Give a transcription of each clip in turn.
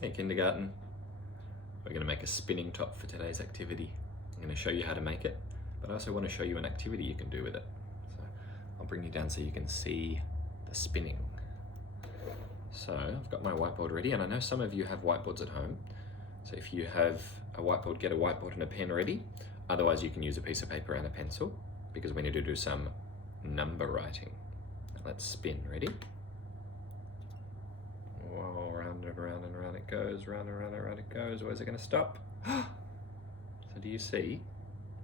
Hey kindergarten, we're going to make a spinning top for today's activity. I'm going to show you how to make it, but I also want to show you an activity you can do with it. So I'll bring you down so you can see the spinning. So I've got my whiteboard ready, and I know some of you have whiteboards at home. So if you have a whiteboard, get a whiteboard and a pen ready. Otherwise you can use a piece of paper and a pencil, because we need to do some number writing. Let's spin. Ready? Whoa, round and round and round it goes, round and round and round it goes. Where's it going to stop? So do you see?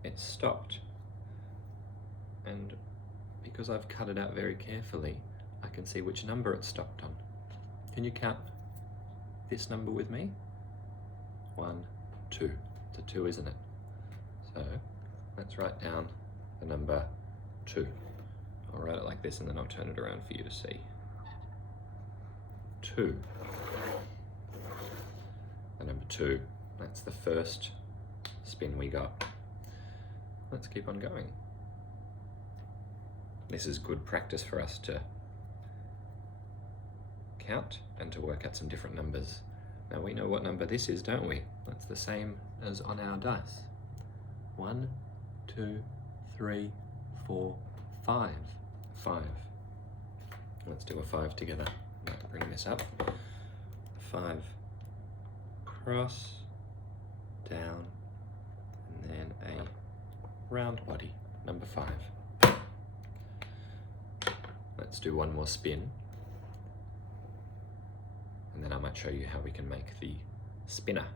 It's stopped. And because I've cut it out very carefully, I can see which number it stopped on. Can you count this number with me? 1, 2. It's a 2, isn't it? So let's write down the number 2. I'll write it like this and then I'll turn it around for you to see. 2. The number 2. That's the first spin we got. Let's keep on going. This is good practice for us to count and to work out some different numbers. Now we know what number this is, don't we? That's the same as on our dice. 1, 2, 3, 4, 5. 5. Let's do a 5 together. Bring this up. 5 cross, down, and then a round body, number 5. Let's do one more spin, and then I might show you how we can make the spinner.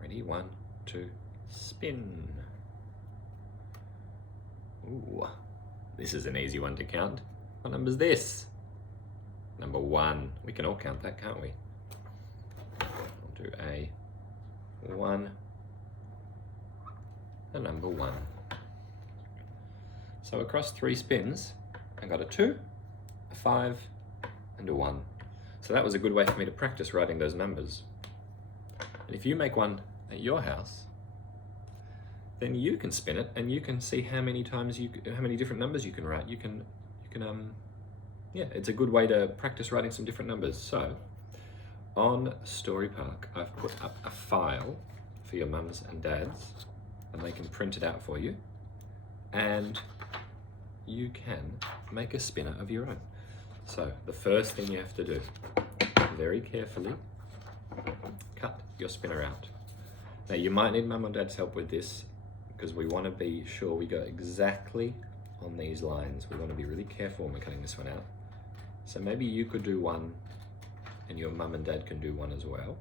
Ready? 1, 2, spin. Ooh, this is an easy one to count. What number is this? Number 1. We can all count that, can't we? I'll do a 1, a number 1. So across 3 spins, I got a 2, a 5, and a 1. So that was a good way for me to practice writing those numbers. And if you make one at your house, then you can spin it and you can see how many different numbers you can write. Yeah, it's a good way to practice writing some different numbers. So on Story Park, I've put up a file for your mums and dads, and they can print it out for you, and you can make a spinner of your own. So the first thing you have to do, very carefully, cut your spinner out. Now you might need mum or dad's help with this, because we want to be sure we go exactly on these lines. We want to be really careful when we're cutting this one out. So maybe you could do one and your mum and dad can do one as well.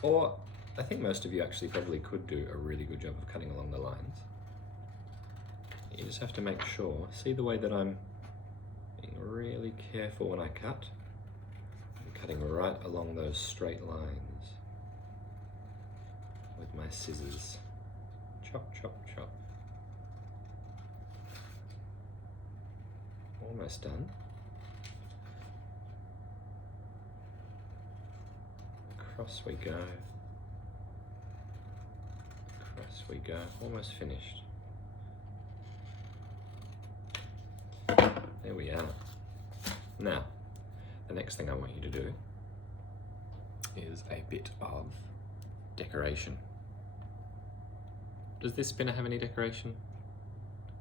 Or I think most of you actually probably could do a really good job of cutting along the lines. You just have to make sure, see the way that I'm being really careful when I cut? I'm cutting right along those straight lines with my scissors. Chop, chop, chop. Almost done. Across we go. Across we go. Almost finished. There we are. Now, the next thing I want you to do is a bit of decoration. Does this spinner have any decoration?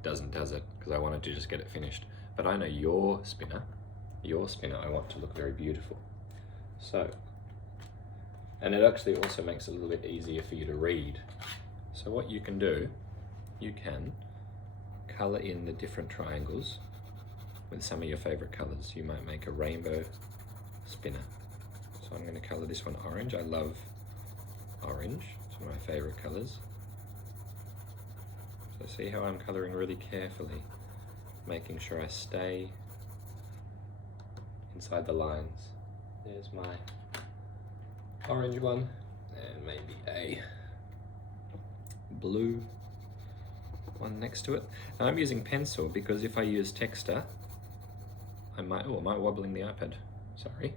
Doesn't, does it? Because I wanted to just get it finished. But I know your spinner I want to look very beautiful. So, and it actually also makes it a little bit easier for you to read. So what you can do, you can color in the different triangles with some of your favorite colors. You might make a rainbow spinner. So I'm going to color this one orange. I love orange. It's one of my favorite colors. So see how I'm coloring really carefully, making sure I stay inside the lines. There's my orange one, and maybe a blue one next to it. Now I'm using pencil because if I use texter, I might, oh, am I wobbling the iPad? Sorry.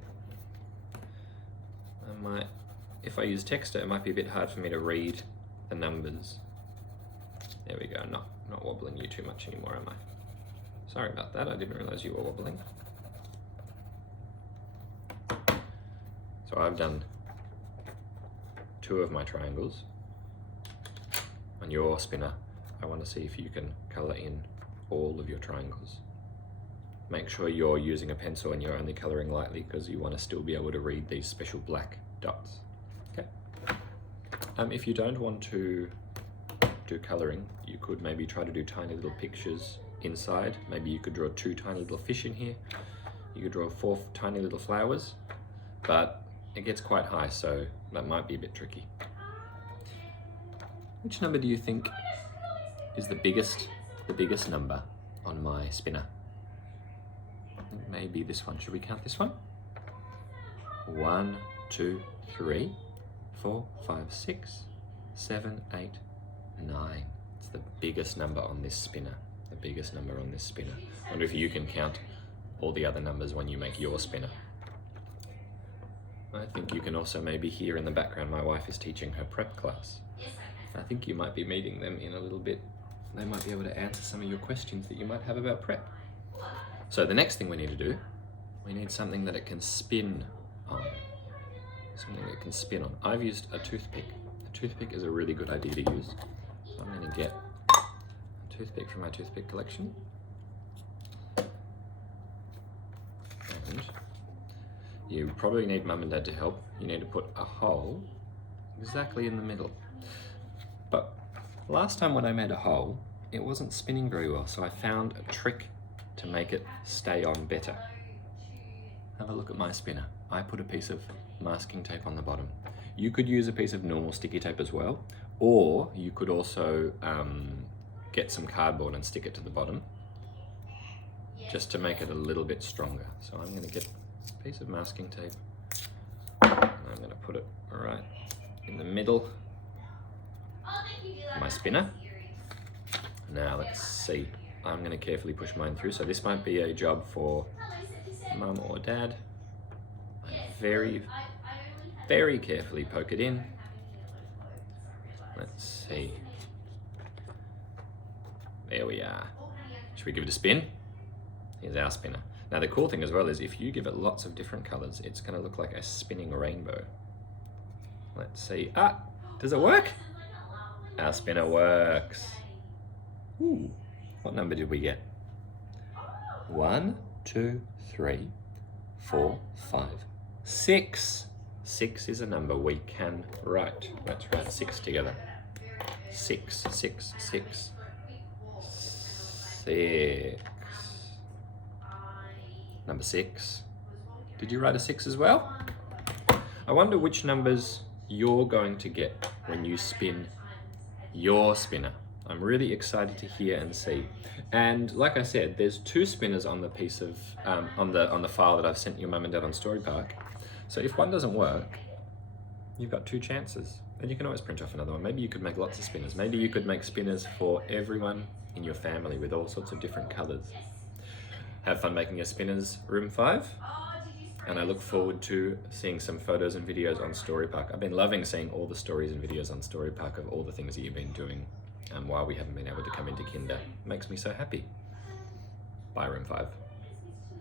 If I use texter, it might be a bit hard for me to read the numbers. There we go, not wobbling you too much anymore, am I? Sorry about that, I didn't realize you were wobbling. So I've done 2 of my triangles. On your spinner, I want to see if you can colour in all of your triangles. Make sure you're using a pencil and you're only colouring lightly because you want to still be able to read these special black dots. Okay. If you don't want to do colouring, you could maybe try to do tiny little pictures inside. Maybe you could draw 2 tiny little fish in here. You could draw 4 tiny little flowers, but it gets quite high, so that might be a bit tricky. Which number do you think is the biggest number on my spinner? I think maybe this one. Should we count this one? 1, 2, 3, 4, 5, 6, 7, 8, 9. It's the biggest number on this spinner. The biggest number on this spinner. I wonder if you can count all the other numbers when you make your spinner. I think you can also maybe hear in the background my wife is teaching her prep class. I think you might be meeting them in a little bit. They might be able to answer some of your questions that you might have about prep. So the next thing we need to do, we need something that it can spin on. Something that it can spin on. I've used a toothpick. A toothpick is a really good idea to use. So I'm going to get a toothpick from my toothpick collection. And you probably need Mum and Dad to help. You need to put a hole exactly in the middle. But last time when I made a hole, it wasn't spinning very well, so I found a trick to make it stay on better. Have a look at my spinner. I put a piece of masking tape on the bottom. You could use a piece of normal sticky tape as well, or you could also get some cardboard and stick it to the bottom, just to make it a little bit stronger. So I'm going to get a piece of masking tape, and I'm going to put it right in the middle of my spinner. Now let's see. I'm going to carefully push mine through, so this might be a job for Mum or Dad. I very, very carefully poke it in. Let's see. There we are. Should we give it a spin? Here's our spinner. Now the cool thing as well is if you give it lots of different colors, it's going to look like a spinning rainbow. Let's see. Ah, does it work? Our spinner works. Ooh, what number did we get? 1, 2, 3, 4, 5, 6. 6 is a number we can write. Let's write 6 together. 6, 6, 6. 6. Number 6. Did you write a 6 as well? I wonder which numbers you're going to get when you spin your spinner. I'm really excited to hear and see. And like I said, there's 2 spinners on the piece of on the file that I've sent your Mum and Dad on Story Park. So if one doesn't work, you've got 2 chances. And you can always print off another one. Maybe you could make lots of spinners. Maybe you could make spinners for everyone in your family with all sorts of different colors. Have fun making your spinners, Room 5. And I look forward to seeing some photos and videos on Story Park. I've been loving seeing all the stories and videos on Story Park of all the things that you've been doing while we haven't been able to come into Kinder. It makes me so happy. Bye, Room 5.